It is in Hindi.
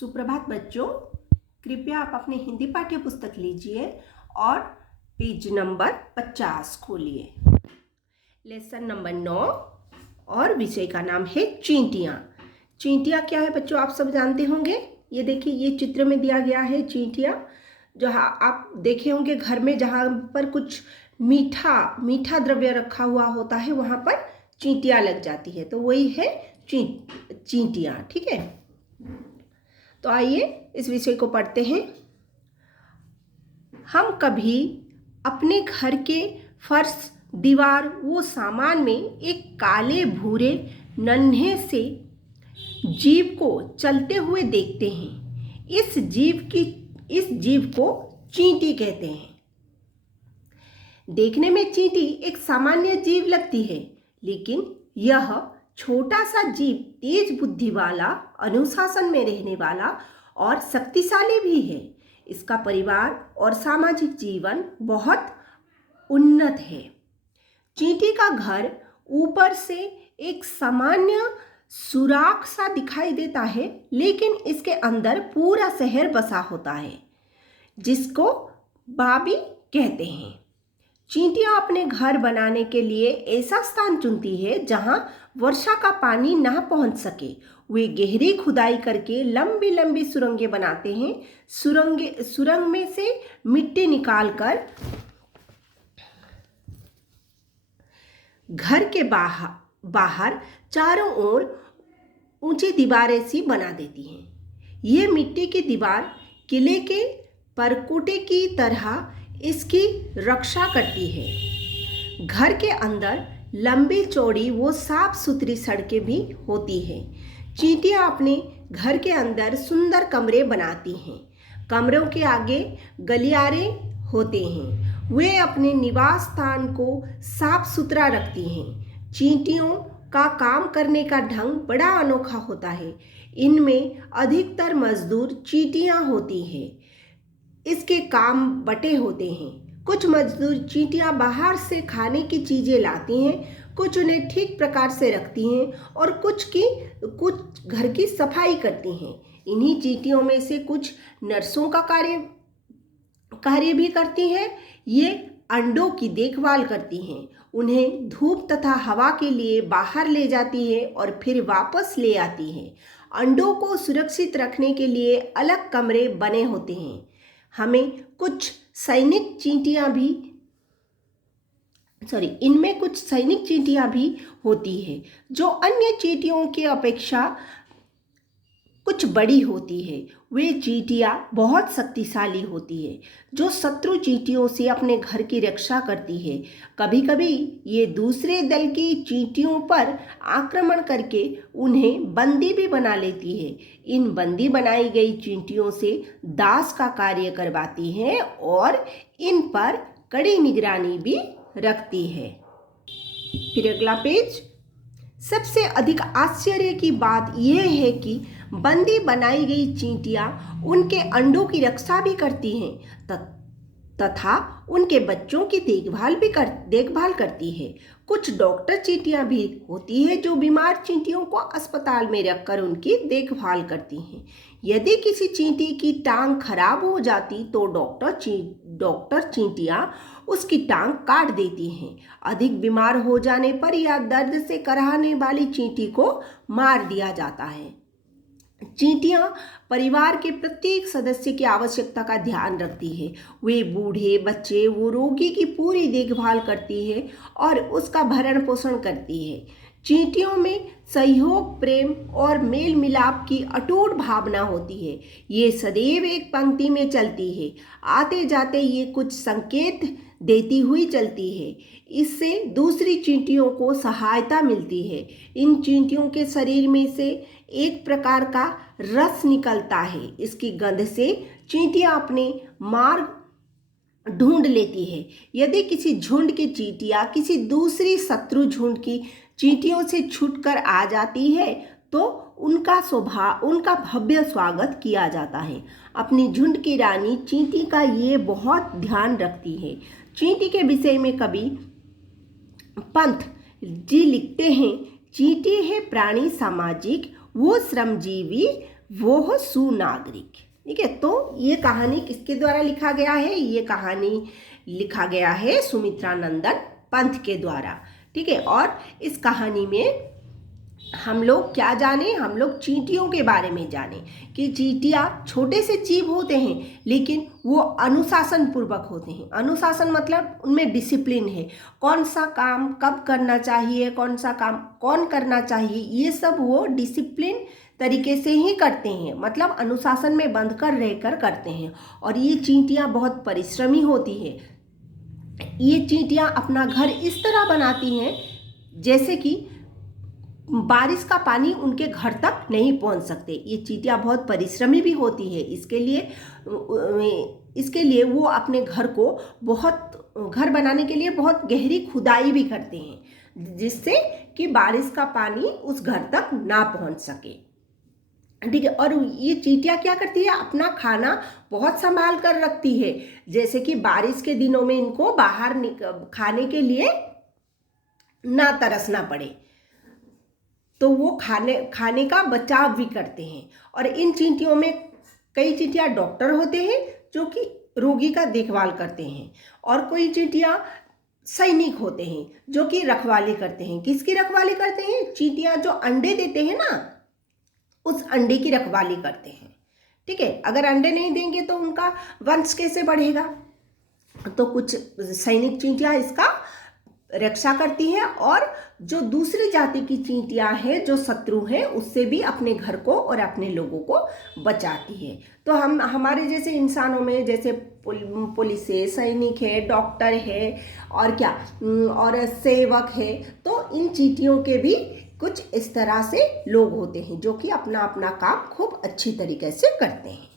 सुप्रभात बच्चों, कृपया आप अपने हिंदी पाठ्य पुस्तक लीजिए और पेज नंबर 50 खोलिए। लेसन नंबर 9 और विषय का नाम है चींटियाँ। चींटियाँ क्या है बच्चों, आप सब जानते होंगे। ये देखिए, ये चित्र में दिया गया है चींटियाँ। जहाँ आप देखे होंगे घर में जहाँ पर कुछ मीठा द्रव्य रखा हुआ होता है वहाँ पर चींटियाँ लग जाती है, तो वही है चींटियाँ। ठीक है, तो आइए इस विषय को पढ़ते हैं। हम कभी अपने घर के फर्श, दीवार व सामान में एक काले भूरे नन्हे से जीव को चलते हुए देखते हैं। इस जीव को चींटी कहते हैं। देखने में चींटी एक सामान्य जीव लगती है, लेकिन यह छोटा सा जीव तेज बुद्धि वाला, अनुशासन में रहने वाला और शक्तिशाली भी है। इसका परिवार और सामाजिक जीवन बहुत उन्नत है। चींटी का घर ऊपर से एक सामान्य सुराख सा दिखाई देता है, लेकिन इसके अंदर पूरा शहर बसा होता है, जिसको बाबी कहते हैं। चींटियां अपने घर बनाने के लिए ऐसा स्थान चुनती है जहां वर्षा का पानी ना पहुंच सके। वे गहरी खुदाई करके लंबी लंबी सुरंगें बनाते हैं। सुरंग में से मिट्टी निकालकर घर के बाहर चारों ओर ऊंची दीवारें सी बना देती हैं। ये मिट्टी की दीवार किले के परकोटे की तरह इसकी रक्षा करती है। घर के अंदर लंबी चौड़ी वो साफ सुथरी सड़कें भी होती हैं। चींटियां अपने घर के अंदर सुंदर कमरे बनाती हैं। कमरों के आगे गलियारे होते हैं। वे अपने निवास स्थान को साफ सुथरा रखती हैं। चींटियों का काम करने का ढंग बड़ा अनोखा होता है। इनमें अधिकतर मजदूर चींटियां होती हैं। इसके काम बटे होते हैं। कुछ मजदूर चींटियां बाहर से खाने की चीजें लाती हैं, कुछ उन्हें ठीक प्रकार से रखती हैं और कुछ घर की सफाई करती हैं। इन्हीं चींटियों में से कुछ नर्सों का कार्य भी करती हैं। ये अंडों की देखभाल करती हैं, उन्हें धूप तथा हवा के लिए बाहर ले जाती है और फिर वापस ले आती हैं। अंडों को सुरक्षित रखने के लिए अलग कमरे बने होते हैं। इनमें कुछ सैनिक चींटियां भी होती है, जो अन्य चींटियों की अपेक्षा कुछ बड़ी होती है। वे चींटियां बहुत शक्तिशाली होती है, जो शत्रु चींटियों से अपने घर की रक्षा करती है। कभी कभी ये दूसरे दल की चींटियों पर आक्रमण करके उन्हें बंदी भी बना लेती है। इन बंदी बनाई गई चींटियों से दास का कार्य करवाती है और इन पर कड़ी निगरानी भी रखती है। फिर अगला पेज। सबसे अधिक आश्चर्य की बात यह है कि बंदी बनाई गई चींटियां उनके अंडों की रक्षा भी करती हैं तथा उनके बच्चों की देखभाल करती है। कुछ डॉक्टर चींटियां भी होती है जो बीमार चींटियों को अस्पताल में रखकर उनकी देखभाल करती हैं। यदि किसी चींटी की टांग खराब हो जाती तो डॉक्टर चींटियां उसकी टांग काट देती हैं। अधिक बीमार हो जाने पर या दर्द से कराहने वाली चींटी को मार दिया जाता है। चींटियां परिवार के प्रत्येक सदस्य की आवश्यकता का ध्यान रखती है। वे बूढ़े, बच्चे व रोगी की पूरी देखभाल करती है और उसका भरण पोषण करती है। चींटियों में सहयोग, प्रेम और मेल मिलाप की अटूट भावना होती है। ये सदैव एक पंक्ति में चलती है। आते जाते ये कुछ संकेत देती हुई चलती है। इससे दूसरी चींटियों को सहायता मिलती है। इन चींटियों के शरीर में से एक प्रकार का रस निकलता है। इसकी गंध से चींटियां अपने मार्ग ढूंढ लेती है। यदि किसी झुंड की चींटियां किसी दूसरी शत्रु झुंड की चींटियों से छूटकर आ जाती है तो उनका भव्य स्वागत किया जाता है। अपनी झुंड की रानी चींटी का ये बहुत ध्यान रखती है। चींटी के विषय में कवि पंत जी लिखते हैं, चींटी है प्राणी सामाजिक, वो श्रमजीवी वो हो सुनागरिक। ठीक है, तो ये कहानी किसके द्वारा लिखा गया है? ये कहानी लिखा गया है सुमित्रा नंदन पंत के द्वारा। ठीक है, और इस कहानी में हम लोग क्या जाने? हम लोग चींटियों के बारे में जाने कि चींटियाँ छोटे से जीव होते हैं लेकिन वो अनुशासन पूर्वक होते हैं। अनुशासन मतलब उनमें डिसिप्लिन है, कौन सा काम कब करना चाहिए, कौन सा काम कौन करना चाहिए, ये सब वो डिसिप्लिन तरीके से ही करते हैं, मतलब अनुशासन में बंध कर रहकर करते हैं। और ये चींटियाँ बहुत परिश्रमी होती है। ये चींटियाँ अपना घर इस तरह बनाती हैं जैसे कि बारिश का पानी उनके घर तक नहीं पहुंच सकते। ये चींटियाँ बहुत परिश्रमी भी होती है, इसके लिए वो अपने घर बनाने के लिए बहुत गहरी खुदाई भी करते हैं जिससे कि बारिश का पानी उस घर तक ना पहुंच सके। ठीक है, और ये चींटियाँ क्या करती है? अपना खाना बहुत संभाल कर रखती है, जैसे कि बारिश के दिनों में इनको बाहर खाने के लिए ना तरसना पड़े, तो वो खाने का बचाव भी करते हैं। और इन चींटियों में कई चींटियाँ डॉक्टर होते हैं जो कि रोगी का देखभाल करते हैं, और कोई चींटियाँ सैनिक होते हैं जो कि रखवाली करते हैं। किसकी रखवाली करते हैं? चींटियाँ जो अंडे देते हैं ना, उस अंडे की रखवाली करते हैं। ठीक है, अगर अंडे नहीं देंगे तो उनका वंश कैसे बढ़ेगा? तो कुछ सैनिक चींटियाँ इसका रक्षा करती हैं, और जो दूसरी जाति की चींटियाँ हैं जो शत्रु हैं उससे भी अपने घर को और अपने लोगों को बचाती है। तो हमारे जैसे इंसानों में जैसे पुलिस है, सैनिक है, डॉक्टर है, और क्या और सेवक है, तो इन चींटियों के भी कुछ इस तरह से लोग होते हैं जो कि अपना अपना काम खूब अच्छी तरीके से करते हैं।